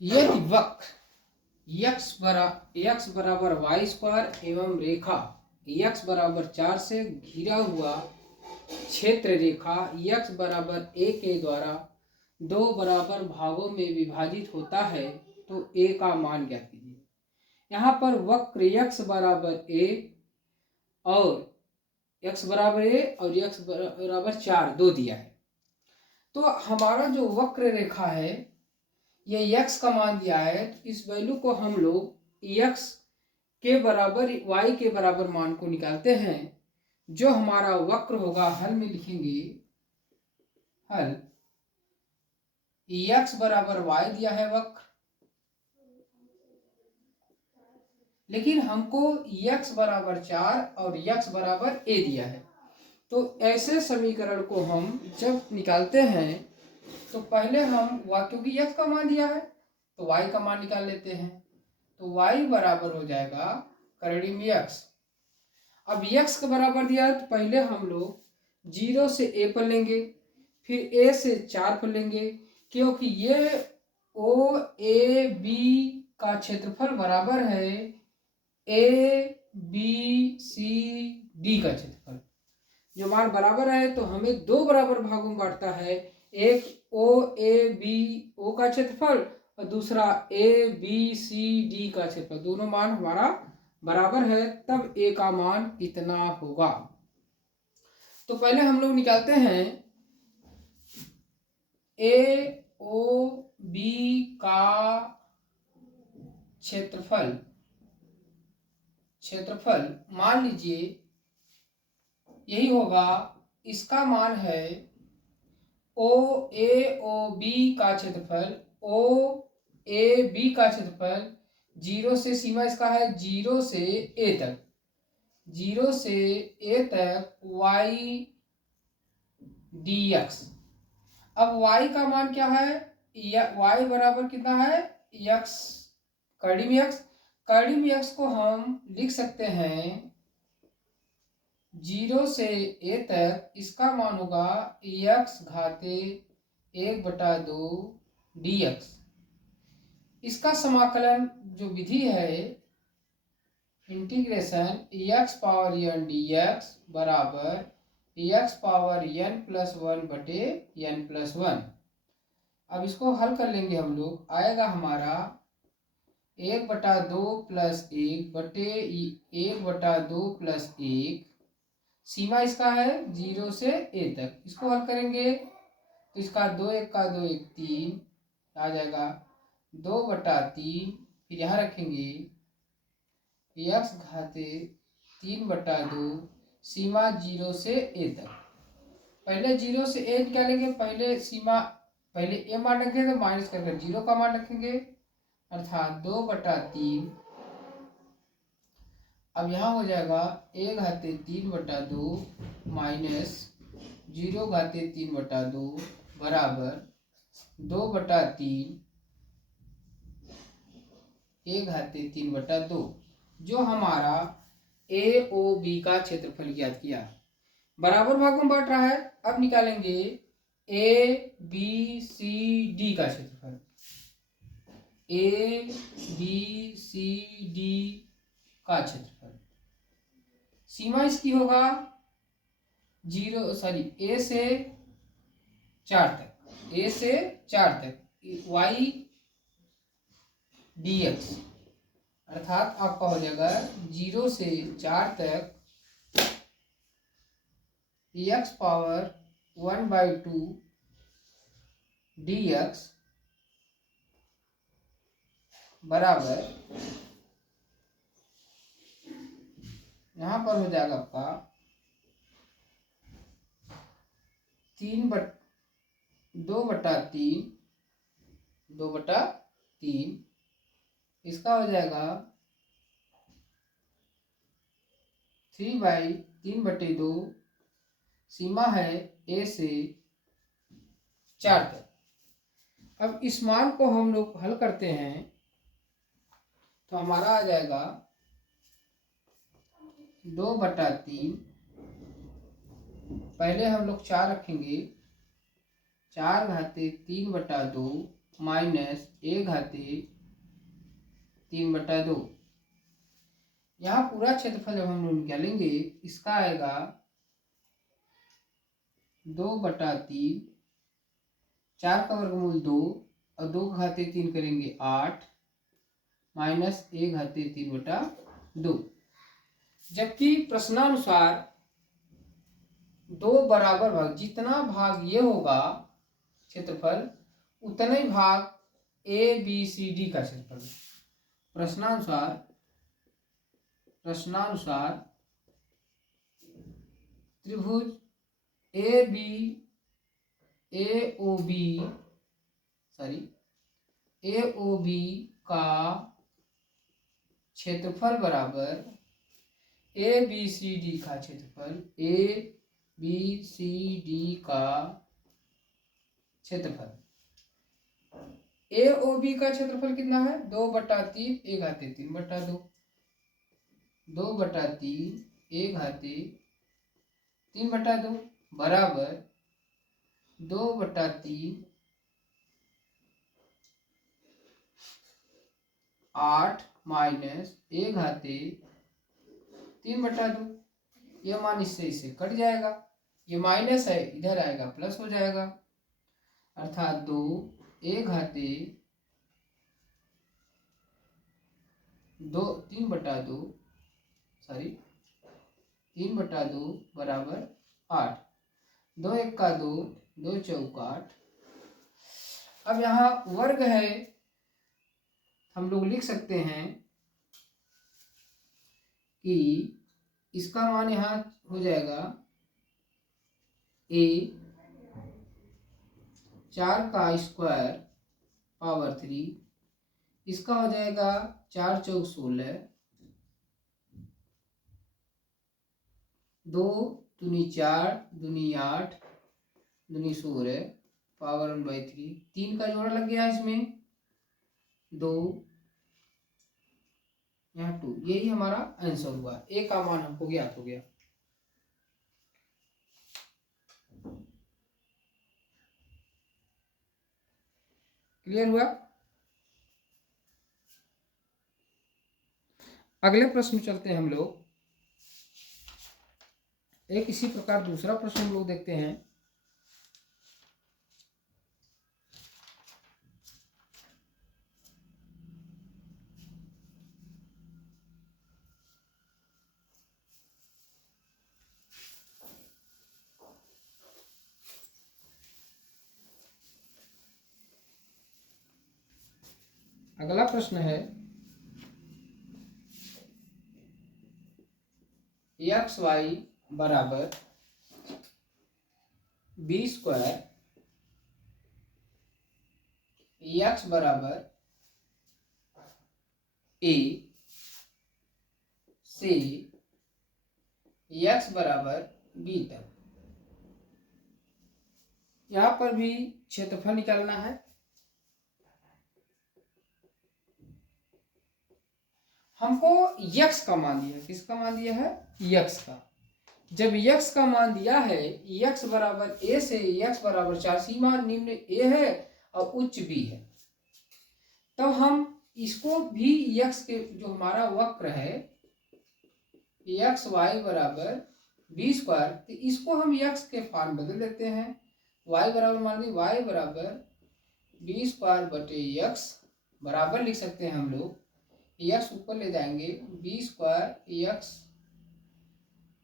यदि वक्र x बराबर वाई स्क्वायर एवं रेखा x बराबर 4 से घिरा हुआ क्षेत्र रेखा x बराबर a के द्वारा दो बराबर भागों में विभाजित होता है तो a का मान ज्ञात कीजिए। यहाँ पर वक्र x बराबर a और x बराबर 4 दो दिया है। तो हमारा जो वक्र रेखा है ये x का मान दिया है, तो इस वैल्यू को हम लोग x के बराबर y के बराबर मान को निकालते हैं। जो हमारा वक्र होगा हल में लिखेंगे, हल x बराबर y दिया है वक्र, लेकिन हमको x बराबर 4 और x बराबर a दिया है। तो ऐसे समीकरण को हम जब निकालते हैं तो पहले हम क्योंकि x का मान दिया है तो y का मान निकाल लेते हैं। तो y बराबर हो जाएगा करड़ी में x। अब x के बराबर दिया है तो पहले हम लोग 0 से a पर लेंगे, फिर a से 4 पर लेंगे, क्योंकि ये ओ ए बी का क्षेत्रफल बराबर है ए बी सी डी का क्षेत्रफल। जो मान बराबर है तो हमें दो बराबर भागों में बांटता है, एक ओ ए बी ओ का क्षेत्रफल और दूसरा ए बी सी डी का क्षेत्रफल। दोनों मान हमारा बराबर है, तब ए का मान कितना होगा। तो पहले हम लोग निकालते हैं ए ओ बी का क्षेत्रफल मान लीजिए यही होगा, इसका मान है ओ ए ओ बी का क्षेत्रफल, ओ ए बी का क्षेत्रफल 0 से सीमा इसका है 0 से a तक, 0 से a तक y dx। अब y का मान क्या है, y बराबर कितना है x करड़ी में x। करड़ी में x को हम लिख सकते हैं 0 से a तक, इसका मान होगा x घाते 1/2 dx। इसका समाकलन जो विधि है integration x power n dx बराबर x power n plus 1/n+1। अब इसको हल कर लेंगे हम लोग, आएगा हमारा 1/2 प्लस 1/2 प्लस 1, सीमा इसका है 0 से a तक। इसको हल करेंगे तो इसका 2 1 का 2 1 3 आ जाएगा 2/3, फिर यहाँ रखेंगे x घाते 3/2, सीमा 0 से a तक। पहले 0 से a निकालेंगे, पहले a मान रखेंगे तो माइनस करके 0 का मान रखेंगे, अर्थात 2/3। अब यहाँ हो जाएगा a घाते 3/2 माइनस 0 घाते 3/2 बराबर 2/3 a घाते 3/2। जो हमारा ए ओ बी का क्षेत्रफल ज्ञात किया, बराबर भागों में बांट रहा है। अब निकालेंगे ए बी सी डी का क्षेत्रफल, ए बी सी डी का क्षेत्रफल। सीमा इसकी होगा a से 4 तक y dx, अर्थात आपका हो जाएगा 0 से 4 तक x पावर 1/2 dx बराबर, यहाँ पर हो जाएगा आपका 2/3, इसका हो जाएगा 3/2, सीमा है a से 4 तक। अब इस मान को हम लोग हल करते हैं तो हमारा आ जाएगा 2/3, पहले हम लोग 4 रखेंगे, 4 घाते 3/2 माइनस ए घाते 3/2। यहाँ पूरा क्षेत्रफल जब हम लोग निकालेंगे इसका आएगा 2/3, 4 का वर्गमूल 2 और 2 घाते 3 करेंगे 8 माइनस ए घाते 3/2। जबकि प्रश्नानुसार 2 बराबर भाग, जितना भाग ये होगा क्षेत्रफल उतना ही भाग ए बी सी डी का क्षेत्रफल। प्रश्नानुसार त्रिभुज ए ओ बी का क्षेत्रफल बराबर ए बी सी डी का क्षेत्रफल, ए बी सी डी का क्षेत्रफल। ए ओ बी का क्षेत्रफल कितना है? 2/3 ए घाते 3/2, 2/3 ए घाते 3/2 बराबर 2/3 8 माइनस ए घाते 3/2। यह मान इससे कट जाएगा, ये माइनस है इधर आएगा प्लस हो जाएगा, अर्थात 2 ए घाते 3/2 बराबर 8। 2 1 का 2, 2 चौक 8। अब यहाँ वर्ग है, हम लोग लिख सकते हैं कि इसका मान यहाँ हो जाएगा ए 4 का स्क्वायर पावर 3, इसका हो जाएगा 4 चौक 16, 2 दूनी 4 दूनी 8 दूनी 16 पावर 1/3। 3 का जोड़ा लग गया इसमें 2, यहाँ 2। यही हमारा आंसर हुआ, ए का मान हमको ज्ञात हो गया। क्लियर हुआ? अगले प्रश्न में चलते हैं हम लोग। एक इसी प्रकार दूसरा प्रश्न हम लोग देखते हैं। अगला प्रश्न है एक्स वाई बराबर बी स्क्वायर, एक्स बराबर ए से एक्स बराबर बी तक। यहाँ पर भी क्षेत्रफल निकालना है। हमको यक्स का मान दिया है। किसका मान दिया है? यक्स का। जब यक्स का मान दिया है, यक्स बराबर ए से यक्स बराबर 4, सीमा निम्न ए है और उच्च बी है, तब हम इसको भी यक्स के जो हमारा वक्र है एक्स वाई बराबर बी स्क्वायर, तो इसको हम यक्स के फॉर्म बदल देते हैं। वाई बराबर मान ली वाई बराबर बी स्क्वायर बटे यक्स बराबर लिख सकते हैं हम लोग, यक्स ऊपर ले जाएंगे बी स्क्वायर यक्स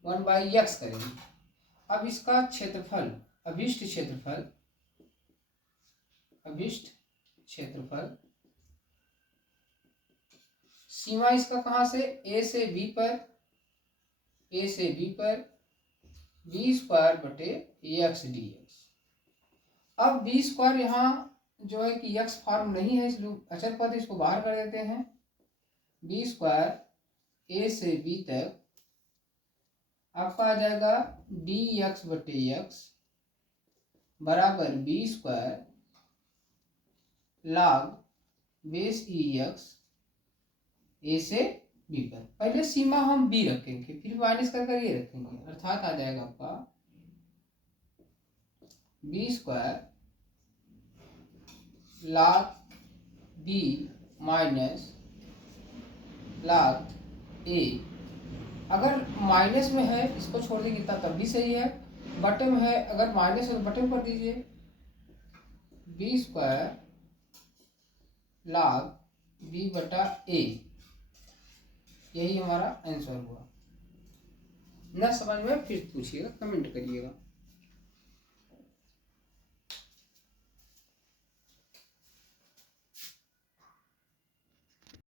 1/x करेंगे। अब इसका क्षेत्रफल, अभिष्ट क्षेत्रफल सीमा इसका कहाँ से? ए से बी पर बी स्क्वायर बटे एक्स डी एक्स। अब बी स्क्वायर यहाँ जो है कि यक्स फॉर्म नहीं है, इसलिए अचर पद इसको बाहर कर देते हैं। बी स्क्वायर ए से बी तक आपका आ जाएगा डी एक्स बटे एक्स बराबर बी स्क्वायर log बेस ई एक्स ए से बी पर। पहले सीमा हम बी रखेंगे, फिर माइनस कर ये रखेंगे, अर्थात आ जाएगा आपका b square log b minus log a। अगर माइनस में है इसको छोड़ देंगे कितना तब भी सही है, बटे में है अगर माइनस है तो बटे में कर दीजिए, बी स्क्वायर log b बटा a। यही हमारा आंसर हुआ। न समझ में फिर पूछिएगा, कमेंट करिएगा।